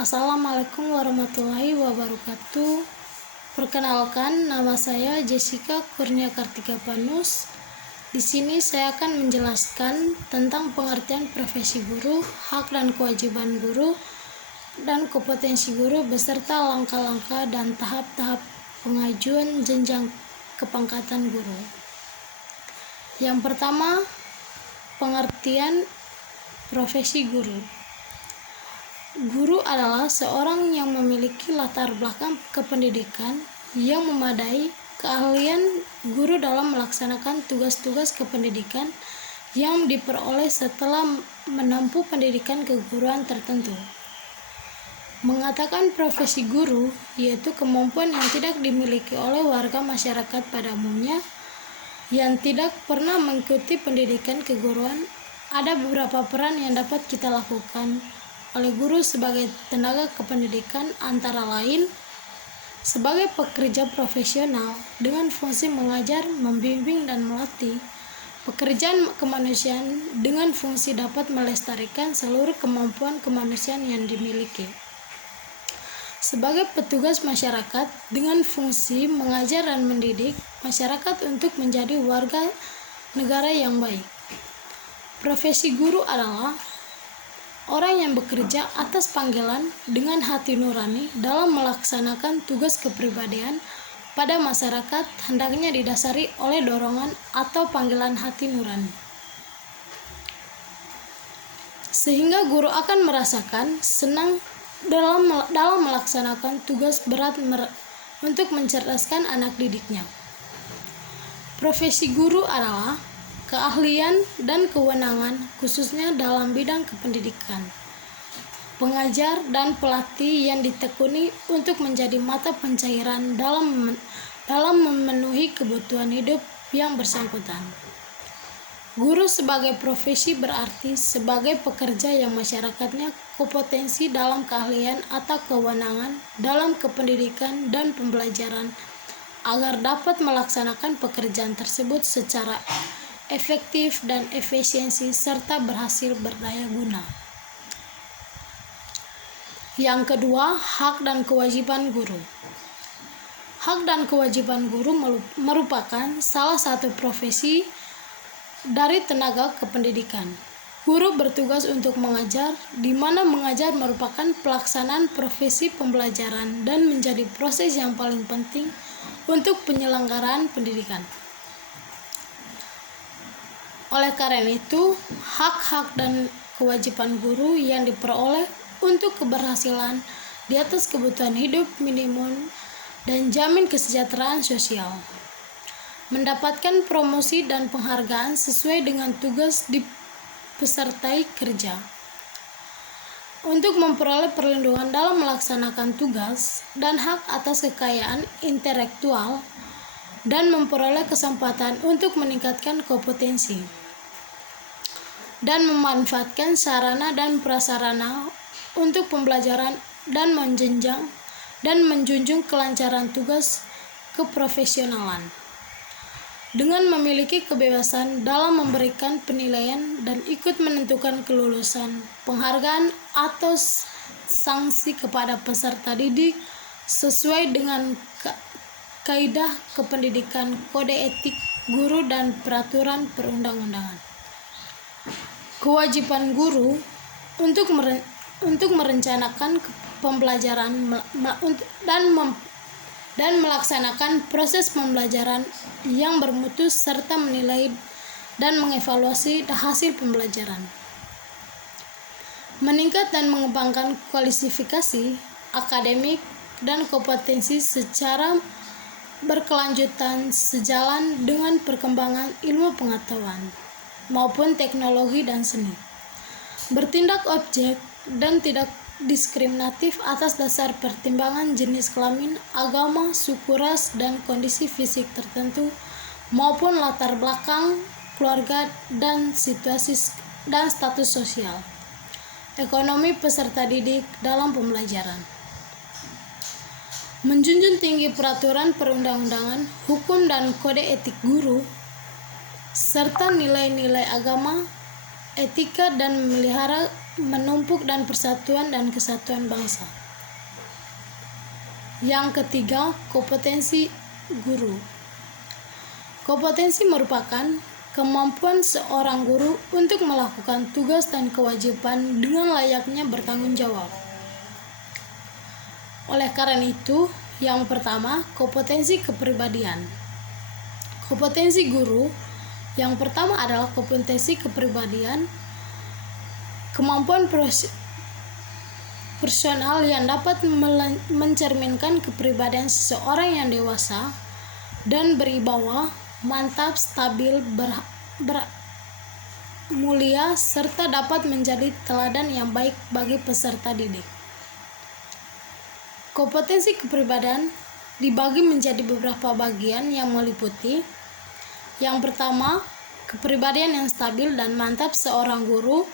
Assalamualaikum warahmatullahi wabarakatuh. Perkenalkan, nama saya Jessica Kurnia Kartika Panus. Di sini saya akan menjelaskan tentang pengertian profesi guru, hak dan kewajiban guru, dan kompetensi guru beserta langkah-langkah dan tahap-tahap pengajuan jenjang kepangkatan guru. Yang pertama, pengertian profesi guru. Guru adalah seorang yang memiliki latar belakang kependidikan yang memadai, keahlian guru dalam melaksanakan tugas-tugas kependidikan yang diperoleh setelah menempuh pendidikan keguruan tertentu. Mengatakan profesi guru yaitu kemampuan yang tidak dimiliki oleh warga masyarakat pada umumnya yang tidak pernah mengikuti pendidikan keguruan. Ada beberapa peran yang dapat kita lakukan oleh guru sebagai tenaga kependidikan, antara lain sebagai pekerja profesional dengan fungsi mengajar, membimbing, dan melatih; pekerjaan kemanusiaan dengan fungsi dapat melestarikan seluruh kemampuan kemanusiaan yang dimiliki; sebagai petugas masyarakat dengan fungsi mengajar dan mendidik masyarakat untuk menjadi warga negara yang baik. Profesi guru adalah orang yang bekerja atas panggilan dengan hati nurani dalam melaksanakan tugas kepribadian pada masyarakat, hendaknya didasari oleh dorongan atau panggilan hati nurani. Sehingga guru akan merasakan senang dalam melaksanakan tugas berat untuk mencerdaskan anak didiknya. Profesi guru adalah keahlian dan kewenangan khususnya dalam bidang kependidikan, pengajar dan pelatih yang ditekuni untuk menjadi mata pencairan dalam memenuhi kebutuhan hidup yang bersangkutan. Guru sebagai profesi berarti sebagai pekerja yang masyarakatnya kompetensi dalam keahlian atau kewenangan dalam kependidikan dan pembelajaran agar dapat melaksanakan pekerjaan tersebut secara efektif dan efisiensi serta berhasil berdaya guna. Yang kedua, hak dan kewajiban guru. Hak dan kewajiban guru merupakan salah satu profesi dari tenaga kependidikan. Guru bertugas untuk mengajar, di mana mengajar merupakan pelaksanaan profesi pembelajaran dan menjadi proses yang paling penting untuk penyelenggaraan pendidikan. Oleh karena itu, hak-hak dan kewajiban guru yang diperoleh untuk keberhasilan di atas kebutuhan hidup minimum dan jamin kesejahteraan sosial. Mendapatkan promosi dan penghargaan sesuai dengan tugas dipesertai kerja. Untuk memperoleh perlindungan dalam melaksanakan tugas dan hak atas kekayaan intelektual dan memperoleh kesempatan untuk meningkatkan kompetensi dan memanfaatkan sarana dan prasarana untuk pembelajaran dan menjunjung kelancaran tugas keprofesionalan dengan memiliki kebebasan dalam memberikan penilaian dan ikut menentukan kelulusan, penghargaan atau sanksi kepada peserta didik sesuai dengan kaidah kependidikan, kode etik guru dan peraturan perundang-undangan. Kewajiban guru untuk merencanakan pembelajaran dan melaksanakan proses pembelajaran yang bermutu serta menilai dan mengevaluasi hasil pembelajaran. Meningkat dan mengembangkan kualifikasi akademik dan kompetensi secara berkelanjutan sejalan dengan perkembangan ilmu pengetahuan maupun teknologi dan seni. Bertindak objek dan tidak diskriminatif atas dasar pertimbangan jenis kelamin, agama, suku, ras, dan kondisi fisik tertentu maupun latar belakang keluarga dan situasi dan status sosial, ekonomi peserta didik dalam pembelajaran. Menjunjung tinggi peraturan perundang-undangan, hukum dan kode etik guru serta nilai-nilai agama, etika dan memelihara menumpuk dan persatuan dan kesatuan bangsa. Yang ketiga, kompetensi guru. Kompetensi merupakan kemampuan seorang guru untuk melakukan tugas dan kewajiban dengan layaknya bertanggung jawab. Oleh karena itu, yang pertama, kompetensi kepribadian. Kompetensi guru yang pertama adalah kompetensi kepribadian, kemampuan personal yang dapat mencerminkan kepribadian seseorang yang dewasa dan berwibawa, mantap, stabil, mulia, serta dapat menjadi teladan yang baik bagi peserta didik. Kompetensi kepribadian dibagi menjadi beberapa bagian yang meliputi: yang pertama, kepribadian yang stabil dan mantap. Seorang guru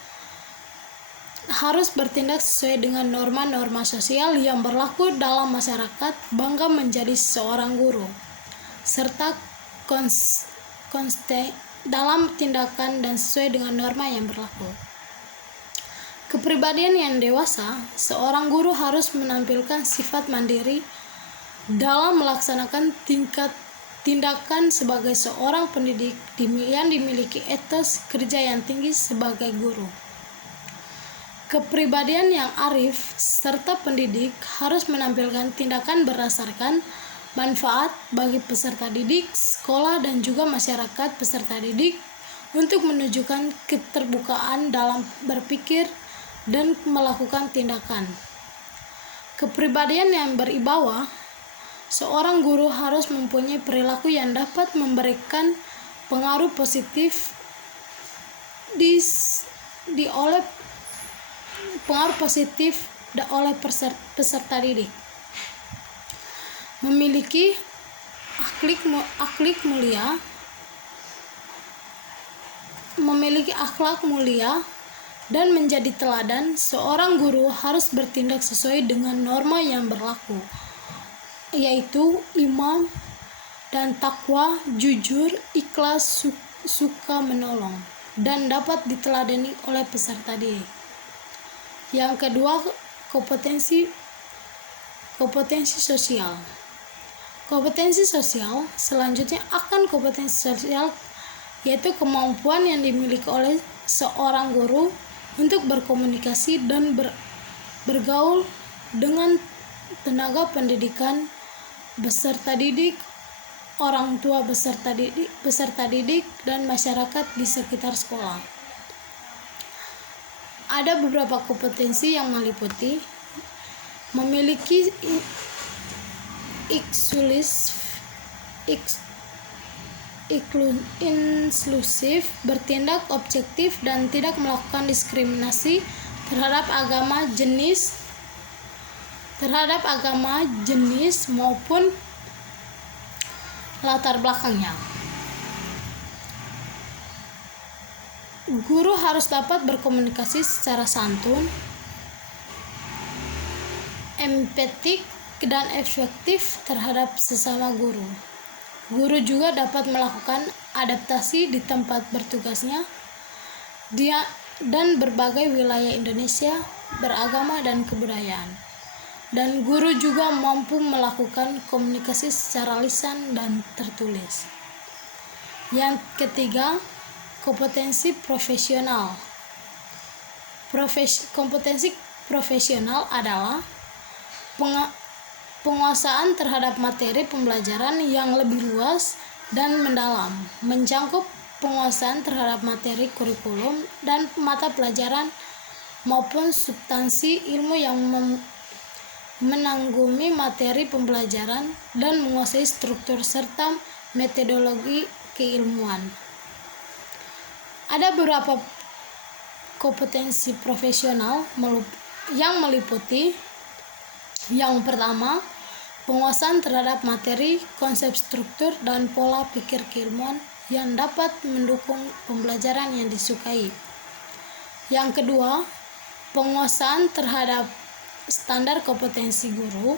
harus bertindak sesuai dengan norma-norma sosial yang berlaku dalam masyarakat, bangga menjadi seorang guru, serta konsisten dalam tindakan dan sesuai dengan norma yang berlaku. Kepribadian yang dewasa, seorang guru harus menampilkan sifat mandiri dalam melaksanakan tindakan sebagai seorang pendidik yang dimiliki etos kerja yang tinggi sebagai guru. Kepribadian yang arif serta pendidik harus menampilkan tindakan berdasarkan manfaat bagi peserta didik, sekolah, dan juga masyarakat peserta didik untuk menunjukkan keterbukaan dalam berpikir dan melakukan tindakan. Kepribadian yang berwibawa, seorang guru harus mempunyai perilaku yang dapat memberikan pengaruh positif oleh peserta didik. Memiliki akhlak mulia dan menjadi teladan. Seorang guru harus bertindak sesuai dengan norma yang berlaku, yaitu iman dan takwa, jujur, ikhlas, suka menolong, dan dapat diteladani oleh peserta didik. Yang kedua, kompetensi sosial. Kompetensi sosial selanjutnya akan kompetensi sosial, yaitu kemampuan yang dimiliki oleh seorang guru untuk berkomunikasi dan bergaul dengan tenaga pendidikan, peserta didik, orang tua peserta didik, dan masyarakat di sekitar sekolah. Ada beberapa kompetensi yang meliputi: memiliki inklusif, bertindak objektif dan tidak melakukan diskriminasi terhadap agama, jenis maupun latar belakangnya. Guru harus dapat berkomunikasi secara santun, empatik, dan efektif terhadap sesama guru. Guru juga dapat melakukan adaptasi di tempat bertugasnya dan berbagai wilayah Indonesia, beragama dan kebudayaan. Dan guru juga mampu melakukan komunikasi secara lisan dan tertulis. Yang ketiga, kompetensi profesional. Kompetensi profesional adalah penguasaan terhadap materi pembelajaran yang lebih luas dan mendalam, mencakup penguasaan terhadap materi kurikulum dan mata pelajaran maupun substansi ilmu yang menanggumi materi pembelajaran dan menguasai struktur serta metodologi keilmuan. Ada beberapa kompetensi profesional yang meliputi: yang pertama, penguasaan terhadap materi, konsep, struktur, dan pola pikir keilmuan yang dapat mendukung pembelajaran yang disukai. Yang kedua, penguasaan terhadap standar kompetensi guru.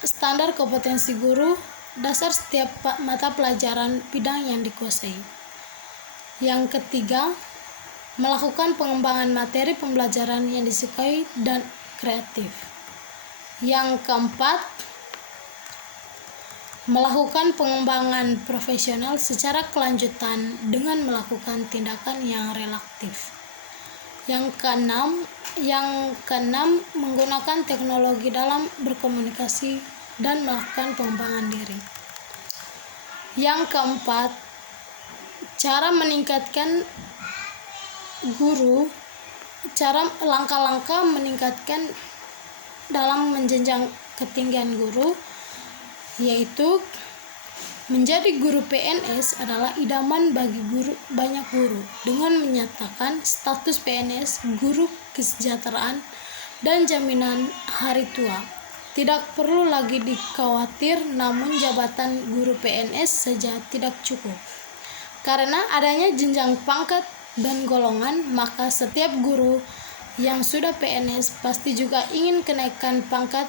Standar kompetensi guru dasar setiap mata pelajaran bidang yang dikuasai. Yang ketiga, melakukan pengembangan materi pembelajaran yang disukai dan kreatif. Yang keempat, melakukan pengembangan profesional secara kelanjutan dengan melakukan tindakan yang relatif. Yang keenam, menggunakan teknologi dalam berkomunikasi dan melakukan pengembangan diri. Yang keempat, cara meningkatkan langkah-langkah meningkatkan dalam menjenjang ketinggian guru, yaitu menjadi guru PNS adalah idaman bagi banyak guru dengan menyatakan status PNS guru kesejahteraan dan jaminan hari tua. Tidak perlu lagi dikhawatir, namun jabatan guru PNS saja tidak cukup. Karena adanya jenjang pangkat dan golongan, maka setiap guru yang sudah PNS pasti juga ingin kenaikan pangkat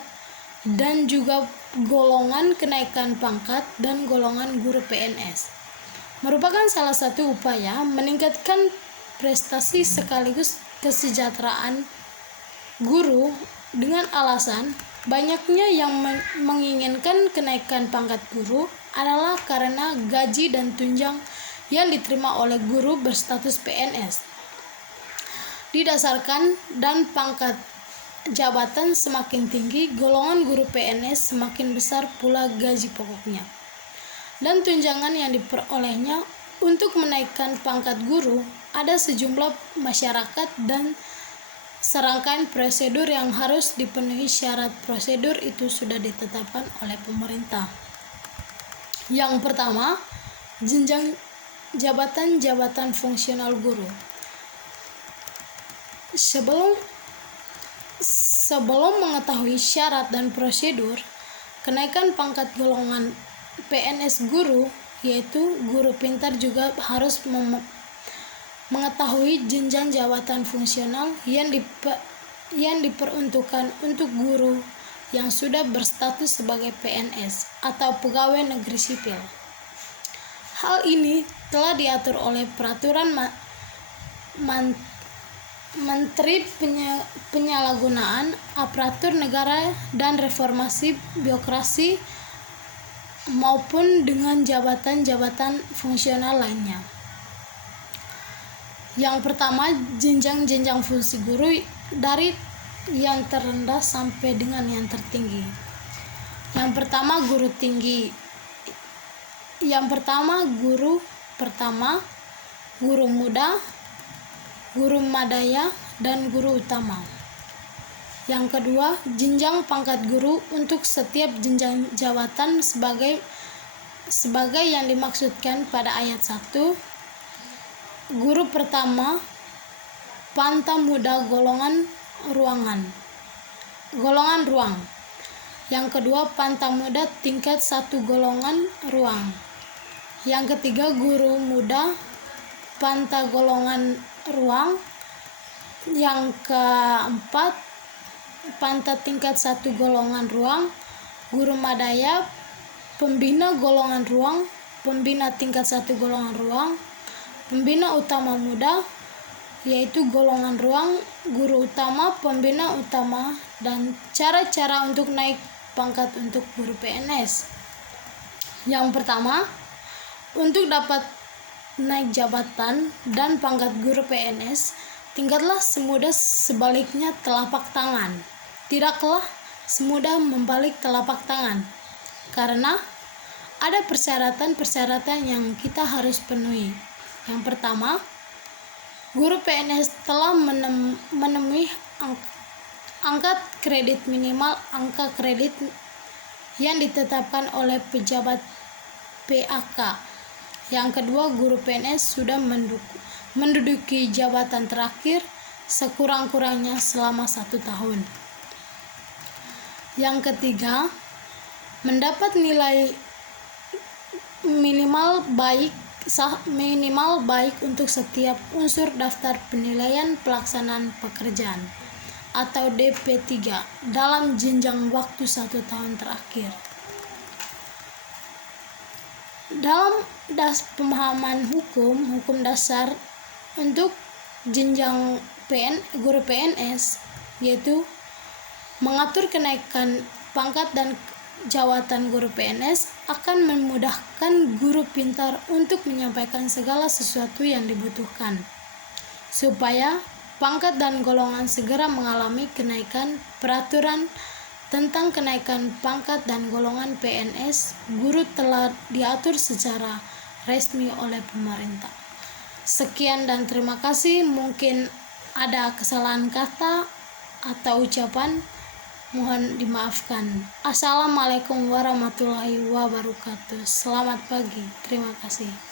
dan juga golongan kenaikan pangkat dan golongan guru PNS. Merupakan salah satu upaya meningkatkan prestasi sekaligus kesejahteraan guru dengan alasan banyaknya yang menginginkan kenaikan pangkat guru adalah karena gaji dan tunjang yang diterima oleh guru berstatus PNS didasarkan dan pangkat jabatan semakin tinggi, golongan guru PNS semakin besar pula gaji pokoknya dan tunjangan yang diperolehnya. Untuk menaikkan pangkat guru, ada sejumlah masyarakat dan serangkaian prosedur yang harus dipenuhi. Syarat prosedur itu sudah ditetapkan oleh pemerintah. Yang pertama, jenjang jabatan fungsional guru. Sebelum mengetahui syarat dan prosedur kenaikan pangkat golongan PNS guru, yaitu guru pintar juga harus mengetahui jenjang jabatan fungsional yang diperuntukkan untuk guru yang sudah berstatus sebagai PNS atau pegawai negeri sipil. Hal ini telah diatur oleh Peraturan Menteri Penyalahgunaan Aparatur Negara dan Reformasi Birokrasi maupun dengan jabatan-jabatan fungsional lainnya. Yang pertama, jenjang fungsi guru dari yang terendah sampai dengan yang tertinggi. Yang pertama, guru tinggi. Yang pertama, guru pertama, guru muda, guru madaya, dan guru utama. Yang kedua, jenjang pangkat guru untuk setiap jenjang jabatan sebagai yang dimaksudkan pada ayat 1. Guru pertama, panta muda golongan ruang. Yang kedua, panta muda tingkat 1 golongan ruang. Yang ketiga, guru muda panta golongan ruang. Yang keempat, panta tingkat 1 golongan ruang. Guru madaya pembina golongan ruang, pembina tingkat 1 golongan ruang. Pembina utama muda, yaitu golongan ruang. Guru utama, pembina utama. Dan cara-cara untuk naik pangkat untuk guru PNS. Yang pertama, untuk dapat naik jabatan dan pangkat guru PNS, tingkatlah semudah sebaliknya telapak tangan. Tidaklah semudah membalik telapak tangan, karena ada persyaratan-persyaratan yang kita harus penuhi. Yang pertama, guru PNS telah menemui angka kredit minimal angka kredit yang ditetapkan oleh pejabat PAK. Yang kedua, guru PNS sudah menduduki jabatan terakhir sekurang-kurangnya selama 1 tahun. Yang ketiga, mendapat nilai minimal baik untuk setiap unsur daftar penilaian pelaksanaan pekerjaan atau DP3 dalam jenjang waktu 1 tahun terakhir. Dalam pemahaman hukum dasar, untuk jenjang guru PNS, yaitu mengatur kenaikan pangkat dan jabatan guru PNS akan memudahkan guru pintar untuk menyampaikan segala sesuatu yang dibutuhkan, supaya pangkat dan golongan segera mengalami kenaikan. Peraturan tentang kenaikan pangkat dan golongan PNS guru telah diatur secara resmi oleh pemerintah. Sekian dan terima kasih. Mungkin ada kesalahan kata atau ucapan, mohon dimaafkan. Assalamualaikum warahmatullahi wabarakatuh. Selamat pagi. Terima kasih.